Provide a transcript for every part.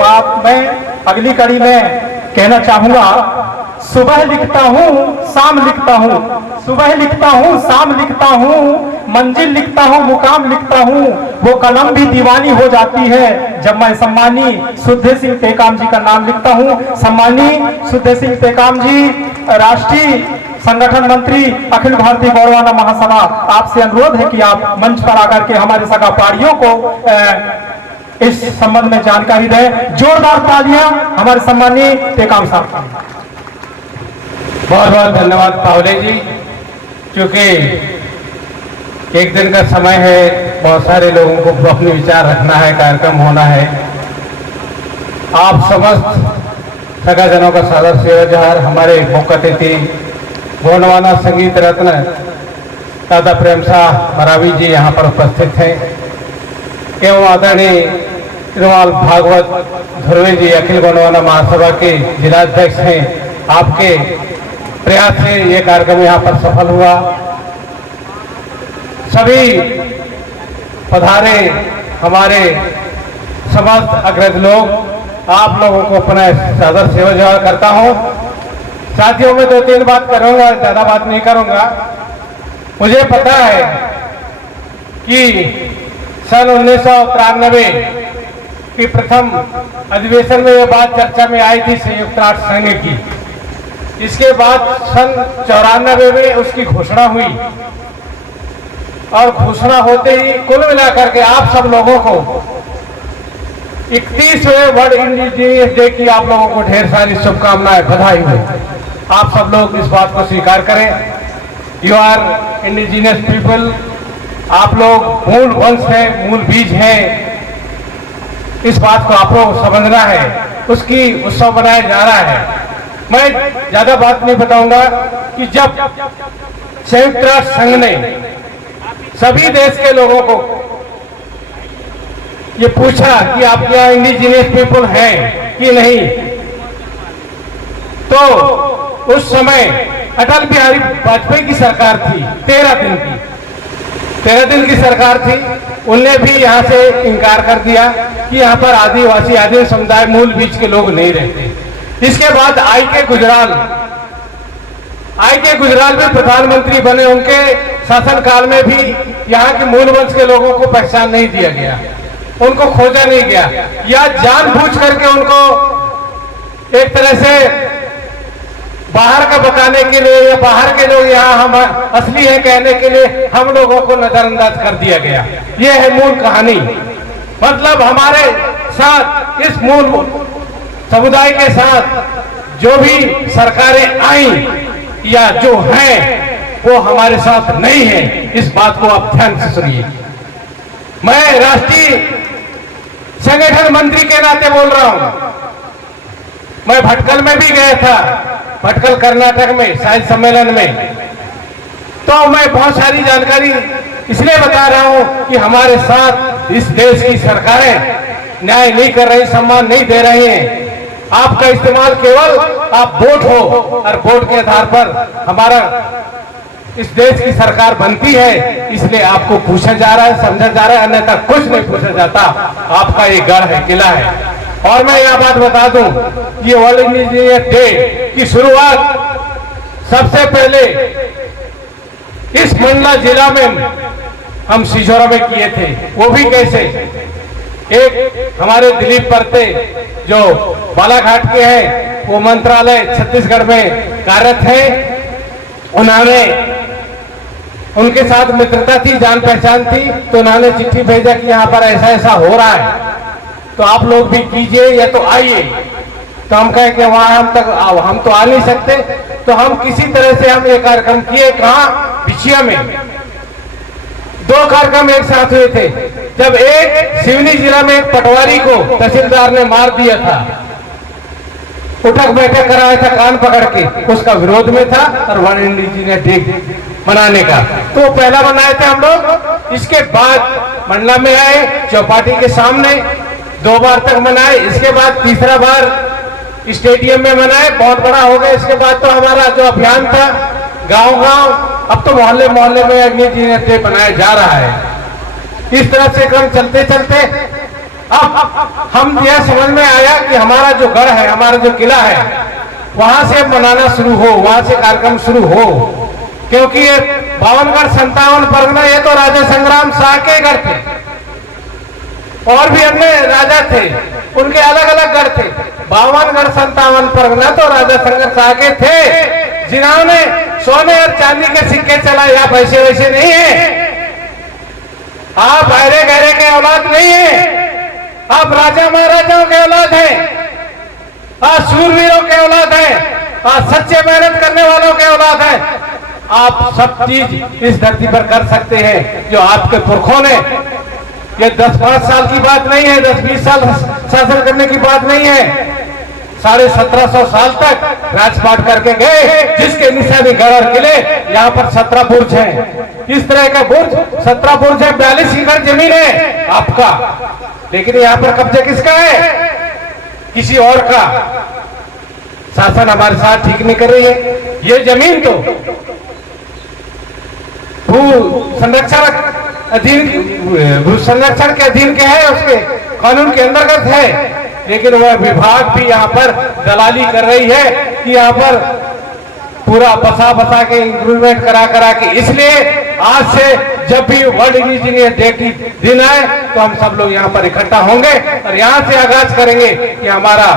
बात मैं अगली कड़ी में कहना चाहूंगा, सुबह लिखता हूँ शाम लिखता हूँ, सुबह लिखता हूँ शाम लिखता हूँ, मंजिल लिखता हूँ मुकाम लिखता हूँ, वो कलम भी दीवानी हो जाती है जब मैं सम्मानी सुधे सिंह टेकाम जी का नाम लिखता हूँ। सम्मानी सुधे सिंह टेकाम जी, राष्ट्रीय संगठन मंत्री अखिल भारतीय गौरवाना महासभा, आपसे अनुरोध है कि आप मंच पर आकर के हमारे सगापाड़ियों को इस संबंध में जानकारी दें। जोरदार तालियां हमारे सम्मानीय टेकाम साहब। बहुत बहुत धन्यवाद पावले जी। क्योंकि एक दिन का समय है, बहुत सारे लोगों को अपने विचार रखना है, कार्यक्रम होना है। आप समस्त सगाजनों का सादर सेवा जहार हमारे मुख्य अतिथि गोंडवाना संगीत रत्न दादा प्रेम शाह मरावी जी यहाँ पर उपस्थित हैं एवं आदरणीय तिरुमाल भागवत धुर्वे जी अखिल गोंडवाना महासभा के जिलाध्यक्ष हैं। आपके प्रयास से ये कार्यक्रम यहाँ पर सफल हुआ। सभी पधारे हमारे समस्त अग्रज लोग, आप लोगों को अपना सादर सेवा जवाब करता हूँ। साथियों में 2-3 बात करूंगा, ज्यादा बात नहीं करूंगा। मुझे पता है कि सन 1993 की प्रथम अधिवेशन में यह बात चर्चा में आई थी संयुक्त राष्ट्र संघ की। इसके बाद सन 94 में उसकी घोषणा हुई और घोषणा होते ही कुल मिलाकर के आप सब लोगों को 31वें वर्ल्ड इंडिजिनियस डे की आप लोगों को ढेर सारी शुभकामनाएं, बधाई हो। आप सब लोग इस बात को स्वीकार करें। यू आर इंडिजिनियस पीपल, आप लोग मूल वंश है, मूल बीज है। इस बात को आप लोग समझना है, उसकी उत्सव मनाया जा रहा है। मैं ज्यादा बात नहीं बताऊंगा कि जब संयुक्त राष्ट्र संघ ने सभी देश के लोगों को ये पूछा कि आपके यहाँ इंडिजिनियस पीपल हैं कि नहीं, तो उस समय अटल बिहारी वाजपेयी की सरकार थी, 13 दिन की सरकार थी। उनने भी यहाँ से इनकार कर दिया कि यहाँ पर आदिवासी आदिम समुदाय मूल बीज के लोग नहीं रहते। इसके बाद आई के गुजराल में प्रधानमंत्री बने। उनके शासनकाल में भी यहाँ के मूल वंश के लोगों को पहचान नहीं दिया गया, उनको खोजा नहीं गया, या जानबूझ करके उनको एक तरह से बाहर का बताने के लिए या बाहर के लोग यहाँ हम असली है कहने के लिए हम लोगों को नजरअंदाज कर दिया गया। ये है मूल कहानी। मतलब हमारे साथ, इस मूल समुदाय के साथ जो भी सरकारें आई या जो हैं वो हमारे साथ नहीं है। इस बात को आप ध्यान से सुनिए। मैं राष्ट्रीय संगठन मंत्री के नाते बोल रहा हूं। मैं भटकल में भी गया था, भटकल कर्नाटक में साहित्य सम्मेलन में। तो मैं बहुत सारी जानकारी इसलिए बता रहा हूं कि हमारे साथ इस देश की सरकारें न्याय नहीं कर रही, सम्मान नहीं दे रही हैं। आपका इस्तेमाल केवल आप वोट हो और वोट के आधार पर हमारा इस देश की सरकार बनती है, इसलिए आपको पूछा जा रहा है, समझा जा रहा है, अन्यथा कुछ नहीं पूछा जाता। आपका ये गढ़ है, किला है। और मैं यह बात बता दूं, ये वर्ल्ड इंडिजिनियस डे की शुरुआत सबसे पहले इस मंडला जिला में हम सिजोरा में किए थे। वो भी कैसे, एक हमारे दिलीप परते जो बालाघाट के हैं, वो मंत्रालय छत्तीसगढ़ में कार्यरत है। उन्होंने, उनके साथ मित्रता थी, जान पहचान थी, तो उन्होंने चिट्ठी भेजा कि यहाँ पर ऐसा ऐसा हो रहा है, तो आप लोग भी कीजिए या तो आइए। तो हम कहें कि वहां हम तो आ नहीं सकते, तो हम किसी तरह से हम ये कार्यक्रम किए। कहाँ? बिछिया में 2 कार्यक्रम एक साथ हुए थे। जब एक सिवनी जिला में एक पटवारी को तहसीलदार ने मार दिया था, उठक बैठक कराया था कान पकड़ के, उसका विरोध में था और वर्ल्ड इंडिजिनियस डे मनाने का। तो पहला मनाए थे हम लोग। इसके बाद मंडला में आए, चौपाटी के सामने 2 बार तक मनाए। इसके बाद तीसरा बार स्टेडियम में मनाए, बहुत बड़ा हो गया। इसके बाद तो हमारा जो अभियान था गांव-गांव, अब तो मोहल्ले मोहल्ले में इंडिजिनियस डे मनाया जा रहा है। इस तरह से क्रम चलते चलते अब हम यह समझ में आया कि हमारा जो गढ़ है, हमारा जो किला है, वहां से मनाना शुरू हो, वहां से कार्यक्रम शुरू हो, क्योंकि ये 52 गढ़ 57 परगना ये तो राजा संग्राम शाह के गढ़ थे, और भी अन्य राजा थे, उनके अलग अलग गढ़ थे। 52 गढ़ 57 परगना तो राजा संग्राम शाह के थे, जिन्होंने सोने और चांदी के सिक्के चलाए। आप ऐसे वैसे नहीं है, आप अरे गहरे के औलाद नहीं है, आप राजा महाराजाओं के औलाद हैं, आप शूरवीरों के औलाद हैं, आप सच्चे मेहनत करने वालों के औलाद हैं। आप सब चीज इस धरती पर कर सकते हैं जो आपके पुरखों ने, ये 10-5 साल की बात नहीं है, 10-20 साल शासन करने की बात नहीं है, 1750 साल तक राजपाट करके गए, जिसके निशानी गढ़ और किले। यहाँ पर 17 बुर्ज हैं, इस तरह का बुर्ज 17 बुर्ज है, 42 एकड़ जमीन है आपका, लेकिन यहाँ पर कब्जा किसका है? किसी और का। शासन हमारे साथ ठीक नहीं कर रही है। ये जमीन तो भू संरक्षण के अधीन के है, उसके कानून के अंतर्गत है, लेकिन वह विभाग भी यहाँ पर दलाली कर रही है कि यहाँ पर पूरा बसा के इंप्रूवमेंट करा के। इसलिए आज से जब भी वर्ल्ड इंजीनियर डे की दिन आए तो हम सब लोग यहाँ पर इकट्ठा होंगे और यहाँ से आगाज करेंगे कि हमारा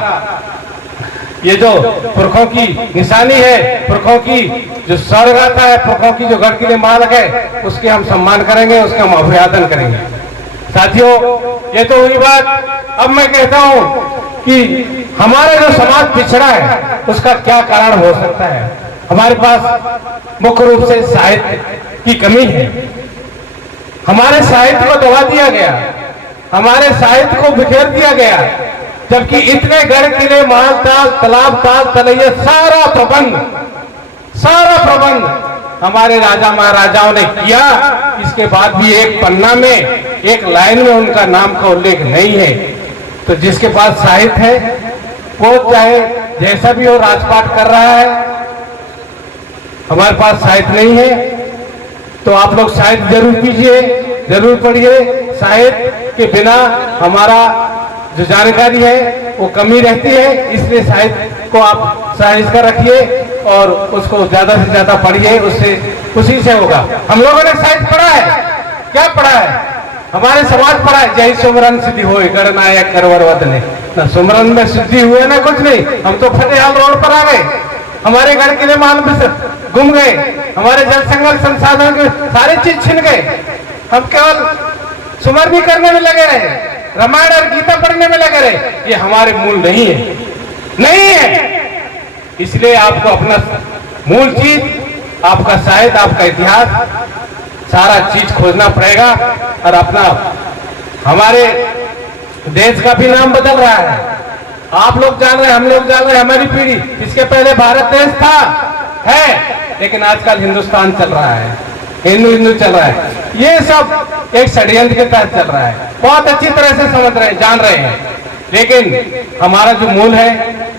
ये जो पुरखों की निशानी है, पुरखों की जो स्वर्गाथा है, पुरखों की जो गढ़ किले मालक है, उसके हम सम्मान करेंगे, उसका हम अभिवादन करेंगे। साथियों, ये तो हुई बात। अब मैं कहता हूँ कि हमारा जो समाज पिछड़ा है उसका क्या कारण हो सकता है। हमारे पास मुख्य रूप से साहित्य की कमी है। हमारे साहित्य को दबा दिया गया, हमारे साहित्य को बिखेर दिया गया, जबकि इतने गढ़ किले, महल, ताल, तालाब, ताल तलैया, सारा प्रबंध हमारे राजा महाराजाओं ने किया। इसके बाद भी एक पन्ना में, एक लाइन में उनका नाम का उल्लेख नहीं है। तो जिसके पास साहित्य है वो चाहे जैसा भी हो राजपाट कर रहा है, हमारे पास साहित्य नहीं है तो आप लोग साहित्य जरूर कीजिए, जरूर पढ़िए। साहित्य के बिना हमारा जो जानकारी है वो कमी रहती है, इसलिए साहित्य को आप साहित्य कर रखिए और उसको ज्यादा से ज्यादा पढ़िए, उससे उसी से होगा। हम लोगों ने साहित्य पढ़ा है, क्या पढ़ा है? हमारे समाज पढ़ा है, जय सुमरन सिद्धि होए गणनायक करवर वदने। ना सुमरन में सिद्धि हुए ना कुछ नहीं, हम तो फतेहाल रोड पर आ गए, हमारे गढ़ किले माल में गुम गए, हमारे जल संगल संसाधन के सारी चीज छिन गए। हम केवल सुमरनी करने में लगे रहे, रामायण और गीता पढ़ने में लगे रहे। ये हमारे मूल नहीं है, नहीं है। इसलिए आपको अपना मूल चीज, आपका साहित्य, आपका इतिहास, सारा चीज खोजना पड़ेगा। और अपना हमारे देश का भी नाम बदल रहा है, आप लोग जान रहे हैं, हम लोग जान रहे हैं, हमारी पीढ़ी। इसके पहले भारत देश था, है, लेकिन आजकल हिंदुस्तान चल रहा है, हिंदू चल रहा है। ये सब एक षड्यंत्र के तहत चल रहा है, बहुत अच्छी तरह से समझ रहे हैं, जान रहे हैं। लेकिन हमारा जो मूल है,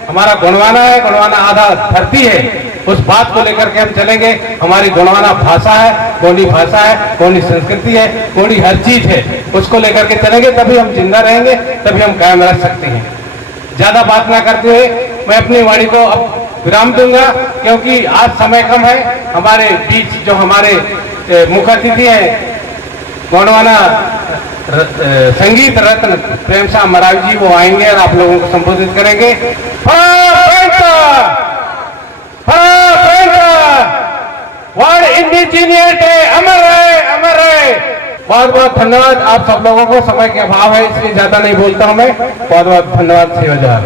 हमारा गुणवाना है, गुणवाना आधा धरती है, उस बात को लेकर के हम चलेंगे। हमारी गुणवाना भाषा है, गोंडी भाषा है, गोंडी संस्कृति है, गोंडी हर चीज है, उसको लेकर के चलेंगे, तभी हम जिंदा रहेंगे, तभी हम कायम रह सकते हैं। ज्यादा बात ना करते हुए मैं अपनी वाणी को अब विराम दूंगा, क्योंकि आज समय कम है। हमारे बीच जो हमारे मुख्य अतिथि हैं, गोंडवाना संगीत रत्न प्रेम साह मरावी जी, वो आएंगे और आप लोगों को संबोधित करेंगे। वर्ल्ड इंडिजीनियस डे अमर रहे, अमर रहे। बहुत बहुत धन्यवाद आप सब लोगों को। समय के अभाव है इसलिए ज्यादा नहीं बोलता हूं मैं। बहुत बहुत धन्यवाद। सेवा जवाहर।